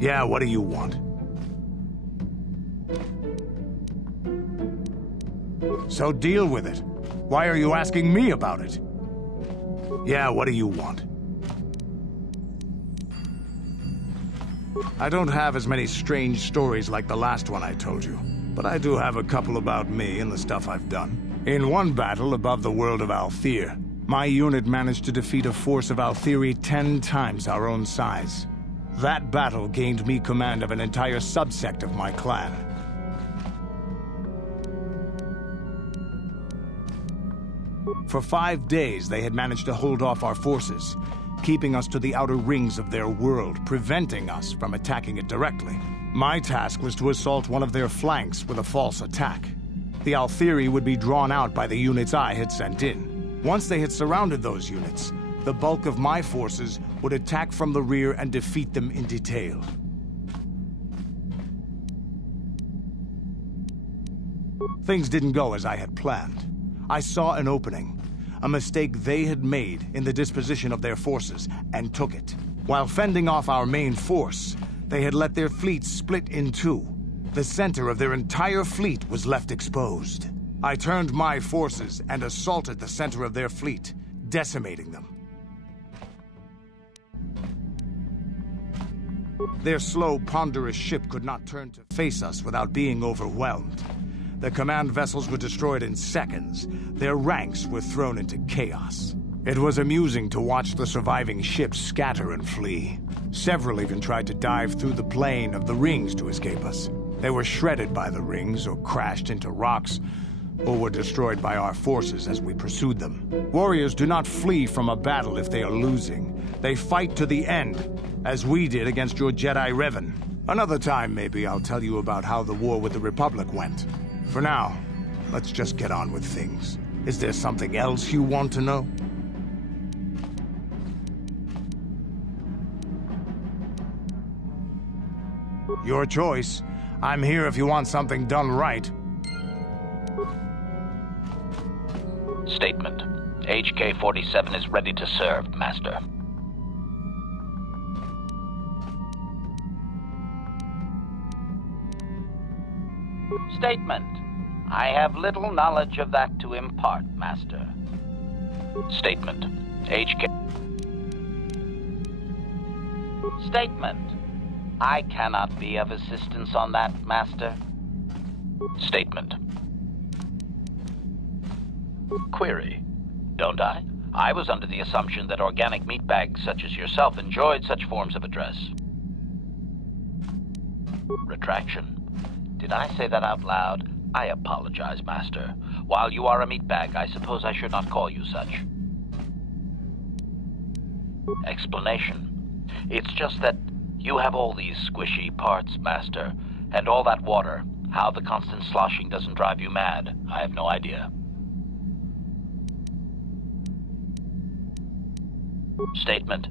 Yeah, what do you want? So deal with it. Why are you asking me about it? Yeah, what do you want? I don't have as many strange stories like the last one I told you, but I do have a couple about me and the stuff I've done. In one battle above the world of Althir, my unit managed to defeat a force of Althiri 10 times our own size. That battle gained me command of an entire subsect of my clan. For 5 days, they had managed to hold off our forces, keeping us to the outer rings of their world, preventing us from attacking it directly. My task was to assault one of their flanks with a false attack. The Althiri would be drawn out by the units I had sent in. Once they had surrounded those units, the bulk of my forces would attack from the rear and defeat them in detail. Things didn't go as I had planned. I saw an opening, a mistake they had made in the disposition of their forces, and took it. While fending off our main force, they had let their fleet split in two. The center of their entire fleet was left exposed. I turned my forces and assaulted the center of their fleet, decimating them. Their slow, ponderous ship could not turn to face us without being overwhelmed. The command vessels were destroyed in seconds. Their ranks were thrown into chaos. It was amusing to watch the surviving ships scatter and flee. Several even tried to dive through the plane of the rings to escape us. They were shredded by the rings, or crashed into rocks, or were destroyed by our forces as we pursued them. Warriors do not flee from a battle if they are losing. They fight to the end, as we did against your Jedi Revan. Another time, maybe, I'll tell you about how the war with the Republic went. For now, let's just get on with things. Is there something else you want to know? Your choice. I'm here if you want something done right. Statement. HK-47 is ready to serve, Master. Statement. I have little knowledge of that to impart, Master. Statement. HK... Statement. I cannot be of assistance on that, Master. Statement. Query. Don't I? I was under the assumption that organic meatbags such as yourself enjoyed such forms of address. Retraction. Did I say that out loud? I apologize, Master. While you are a meatbag, I suppose I should not call you such. Explanation. It's just that you have all these squishy parts, Master, and all that water. How the constant sloshing doesn't drive you mad, I have no idea. Statement.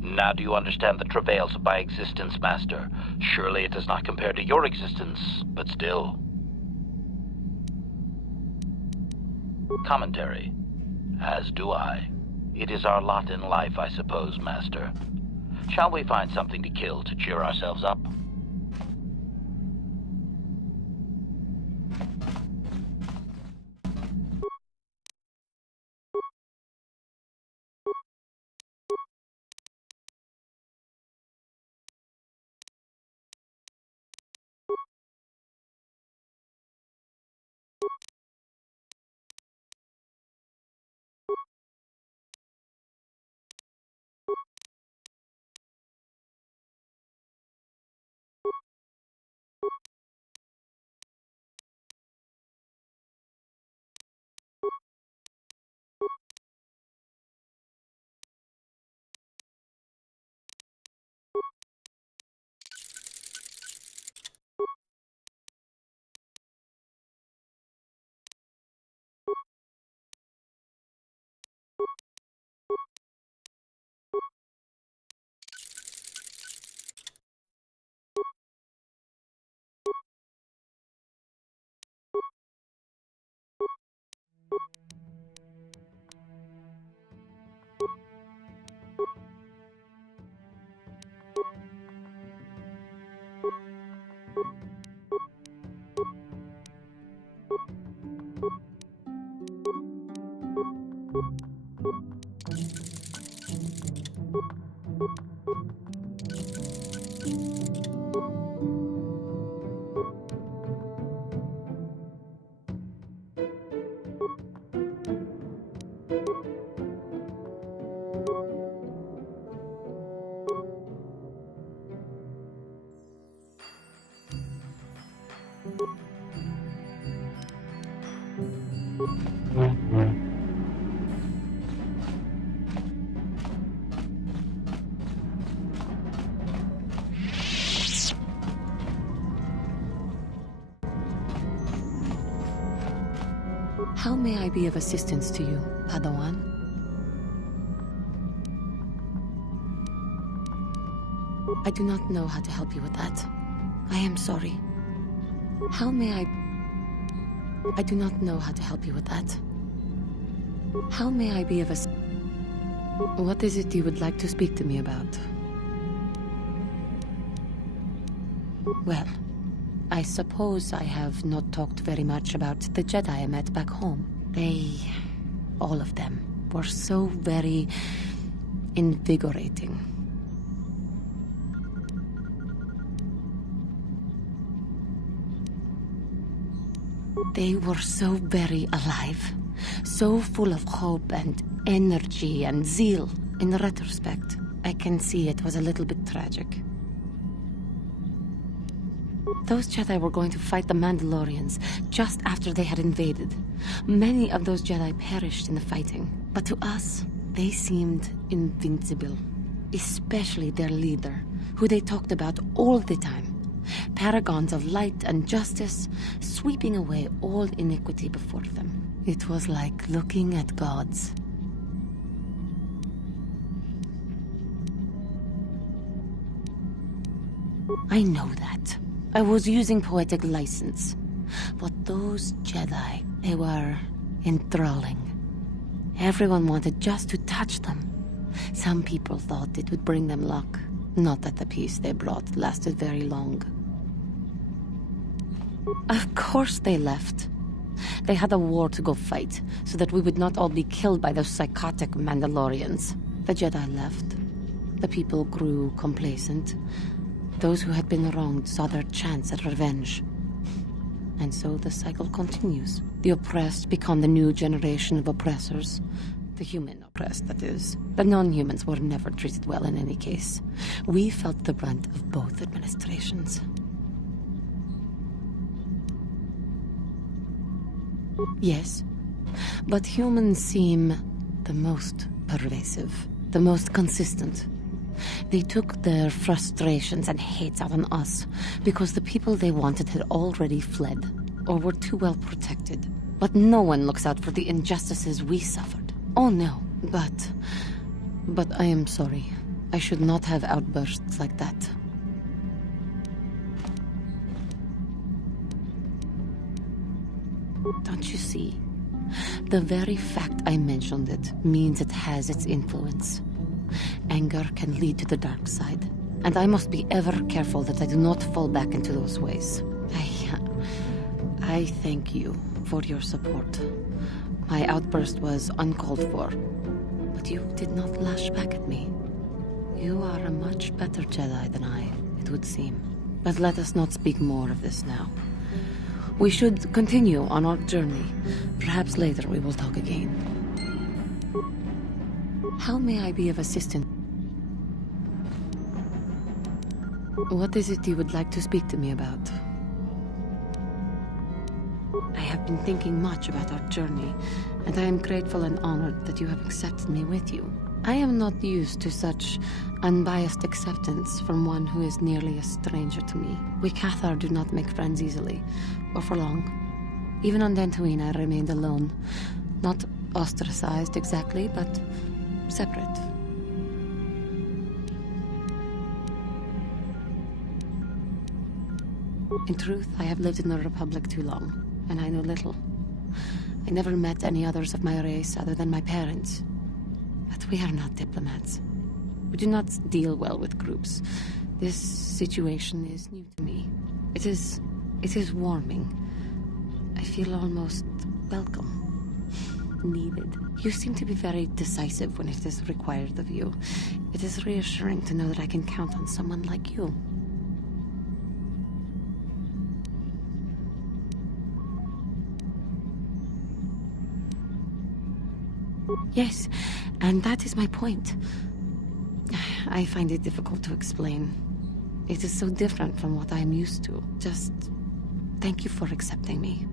Now do you understand the travails of my existence, Master? Surely it does not compare to your existence, but still. Commentary. As do I. It is our lot in life, I suppose, Master. Shall we find something to kill to cheer ourselves up? How may I be of assistance to you, Padawan? I do not know how to help you with that. I am sorry. How may I do not know how to help you with that. How may I be of What is it you would like to speak to me about? Well, I suppose I have not talked very much about the Jedi I met back home. All of them, were so very invigorating. They were so very alive, so full of hope and energy and zeal. In retrospect, I can see it was a little bit tragic. Those Jedi were going to fight the Mandalorians just after they had invaded. Many of those Jedi perished in the fighting, but to us, they seemed invincible. Especially their leader, who they talked about all the time. Paragons of light and justice, sweeping away all iniquity before them. It was like looking at gods. I know that. I was using poetic license. But those Jedi, they were enthralling. Everyone wanted just to touch them. Some people thought it would bring them luck. Not that the peace they brought lasted very long. Of course they left. They had a war to go fight, so that we would not all be killed by those psychotic Mandalorians. The Jedi left. The people grew complacent. Those who had been wronged saw their chance at revenge. And so the cycle continues. The oppressed become the new generation of oppressors. The human oppressed, that is. The non-humans were never treated well in any case. We felt the brunt of both administrations. Yes, but humans seem the most pervasive, the most consistent. They took their frustrations and hates out on us because the people they wanted had already fled or were too well protected. But no one looks out for the injustices we suffered. Oh no, but I am sorry. I should not have outbursts like that. Don't you see? The very fact I mentioned it means it has its influence. Anger can lead to the dark side, and I must be ever careful that I do not fall back into those ways. I thank you for your support. My outburst was uncalled for, but you did not lash back at me. You are a much better Jedi than I, it would seem. But let us not speak more of this now. We should continue on our journey. Perhaps later we will talk again. How may I be of assistance? What is it you would like to speak to me about? I have been thinking much about our journey, and I am grateful and honored that you have accepted me with you. I am not used to such unbiased acceptance from one who is nearly a stranger to me. We Cathar do not make friends easily, or for long. Even on Dantooine I remained alone. Not ostracized exactly, but separate. In truth, I have lived in the Republic too long, and I know little. I never met any others of my race other than my parents. But we are not diplomats. We do not deal well with groups. This situation is new to me. It is warming. I feel almost welcome. Needed. You seem to be very decisive when it is required of you. It is reassuring to know that I can count on someone like you. Yes, and that is my point. I find it difficult to explain. It is so different from what I am used to. Just thank you for accepting me.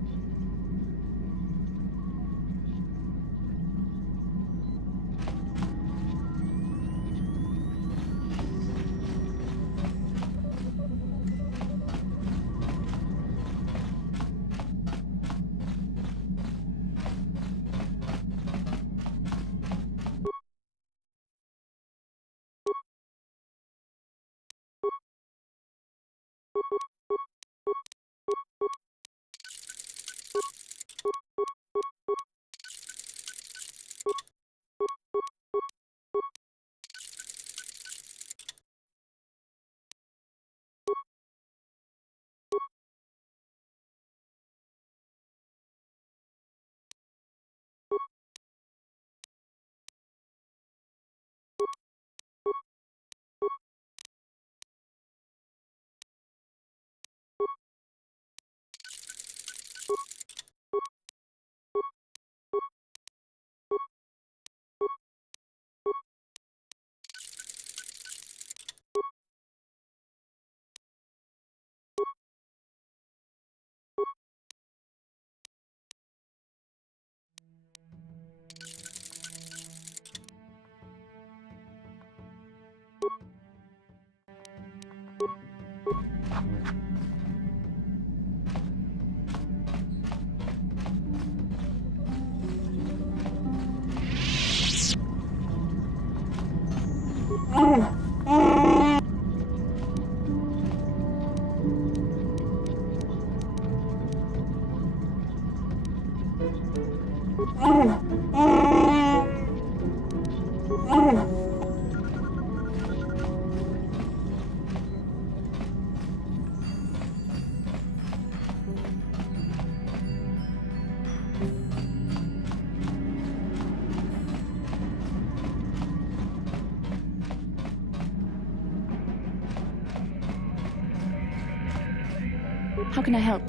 How can I help?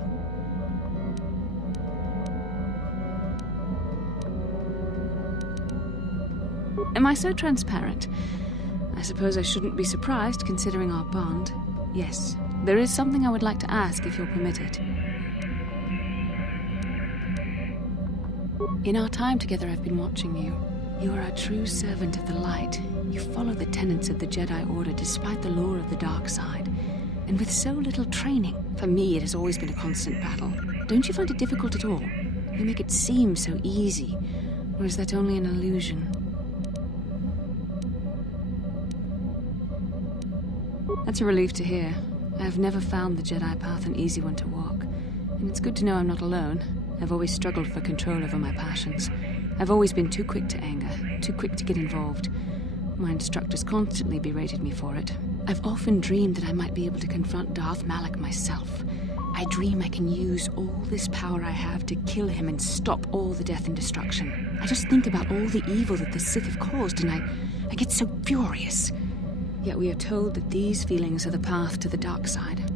Am I so transparent? I suppose I shouldn't be surprised, considering our bond. Yes, there is something I would like to ask, if you'll permit it. In our time together, I've been watching you. You are a true servant of the light. You follow the tenets of the Jedi Order despite the lure of the dark side. And with so little training. For me, it has always been a constant battle. Don't you find it difficult at all? You make it seem so easy. Or is that only an illusion? That's a relief to hear. I have never found the Jedi path an easy one to walk. And it's good to know I'm not alone. I've always struggled for control over my passions. I've always been too quick to anger, too quick to get involved. My instructors constantly berated me for it. I've often dreamed that I might be able to confront Darth Malak myself. I dream I can use all this power I have to kill him and stop all the death and destruction. I just think about all the evil that the Sith have caused and I get so furious. Yet we are told that these feelings are the path to the dark side.